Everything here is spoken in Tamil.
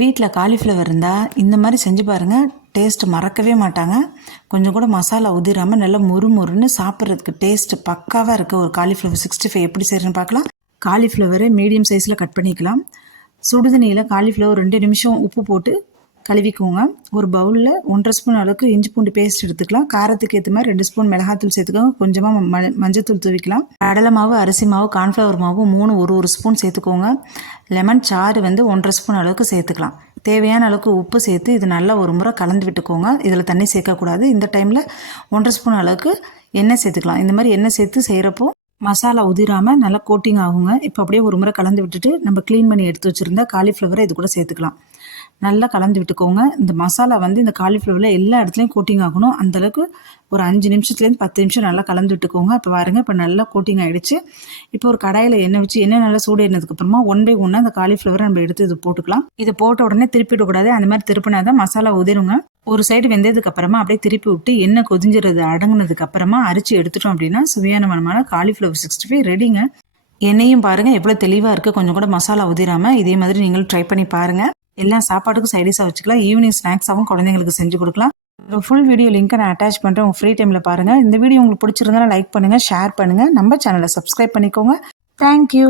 வீட்டில் காலிஃப்ளவர் இருந்தால் இந்த மாதிரி செஞ்சு பாருங்கள், டேஸ்ட்டு மறக்கவே மாட்டாங்க. கொஞ்சம் கூட மசாலா உதிராமல் நல்லா முறுமுறுன்னு சாப்பிட்றதுக்கு டேஸ்ட்டு பக்காவாக இருக்க ஒரு காலிஃப்ளவர் 65 எப்படி செய்கிறேன்னு பார்க்கலாம். காலிஃப்ளவரை மீடியம் சைஸில் கட் பண்ணிக்கலாம். சுடுதண்ணியில் காலிஃப்ளவர் 2 நிமிஷம் உப்பு போட்டு கழுவிக்கோங்க. ஒரு பவுலில் 1.5 ஸ்பூன் அளவுக்கு இஞ்சி பூண்டு பேஸ்ட் எடுத்துக்கலாம். காரத்துக்கு ஏற்ற மாதிரி 2 ஸ்பூன் மிளகாத்தூள் சேர்த்துக்கோங்க. கொஞ்சமாக மஞ்சத்தூள் தூவிக்கலாம். கடலை மாவு, அரிசி மாவு, கார்ன்ஃப்ளவர் மாவு 3 ஒரு ஸ்பூன் சேர்த்துக்கோங்க. லெமன் சாறு 1.5 ஸ்பூன் அளவுக்கு சேர்த்துக்கலாம். தேவையான அளவுக்கு உப்பு சேர்த்து இது நல்லா ஒரு முறை கலந்து விட்டுக்கோங்க. இதில் தண்ணி சேர்க்கக்கூடாது. இந்த டைமில் 1.5 ஸ்பூன் அளவுக்கு எண்ணெய் சேர்த்துக்கலாம். இந்த மாதிரி எண்ணெய் சேர்த்து செய்கிறப்போ மசாலா உதிராமல் நல்லா கோட்டிங் ஆகுங்க. இப்போ அப்படியே ஒரு முறை கலந்து விட்டுட்டு நம்ம க்ளீன் பண்ணி எடுத்து வச்சுருந்தா காலிஃப்ளவரை இது கூட சேர்த்துக்கலாம். நல்லா கலந்து விட்டுக்கோங்க. இந்த மசாலா இந்த காலிஃப்ளவரில் எல்லா இடத்துலையும் கோட்டிங் ஆகணும். அந்தளவுக்கு ஒரு 5 நிமிஷத்துலேருந்து 10 நிமிஷம் நல்லா கலந்து விட்டுக்கோங்க. இப்போ பாருங்கள், இப்போ நல்லா கோட்டிங் ஆகிடுச்சு. இப்போ ஒரு கடாயில் எண்ணெய் வச்சு எண்ணெய் நல்லா சூடு ஏறினதுக்கப்புறமா 1 by 1 அந்த காலிஃப்ளவரை நம்ம எடுத்து இது போட்டுக்கலாம். இது போட்ட உடனே திருப்பிடக்கூடாது. அந்த மாதிரி திருப்பினா தான் மசாலா உதிருங்க. ஒரு சைடு வெந்ததுக்கப்புறமா அப்படியே திருப்பி விட்டு எண்ணெய் கொதிஞ்சிறது அடங்கினதுக்கப்புறமா அரிச்சு எடுத்துட்டோம் அப்படின்னா சுவையான மனமான காலிஃப்ளவர் 65 ரெடிங்க. எண்ணெயும் பாருங்கள் எவ்வளோ தெளிவாக இருக்குது. கொஞ்சம் கூட மசாலா உதிராமல் இதே மாதிரி நீங்களும் ட்ரை பண்ணி பாருங்கள். எல்லா சாப்பாட்டுக்கும் சைடிஷாக வச்சுக்கலாம். ஈவினிங் ஸ்நாக்ஸாகவும் குழந்தைங்களுக்கு செஞ்சு கொடுக்கலாம். ஃபுல் வீடியோ லிங்க்கை நான் அட்டாச் பண்ணுறேன். உங்கள் ஃப்ரீ டைமில் பாருங்கள். இந்த வீடியோ உங்களுக்கு பிடிச்சிருந்தாலும் லைக் பண்ணுங்கள், ஷேர் பண்ணுங்கள். நம்ம சேனலை சப்ஸ்கிரைப் பண்ணிக்கோங்க. தேங்க்யூ.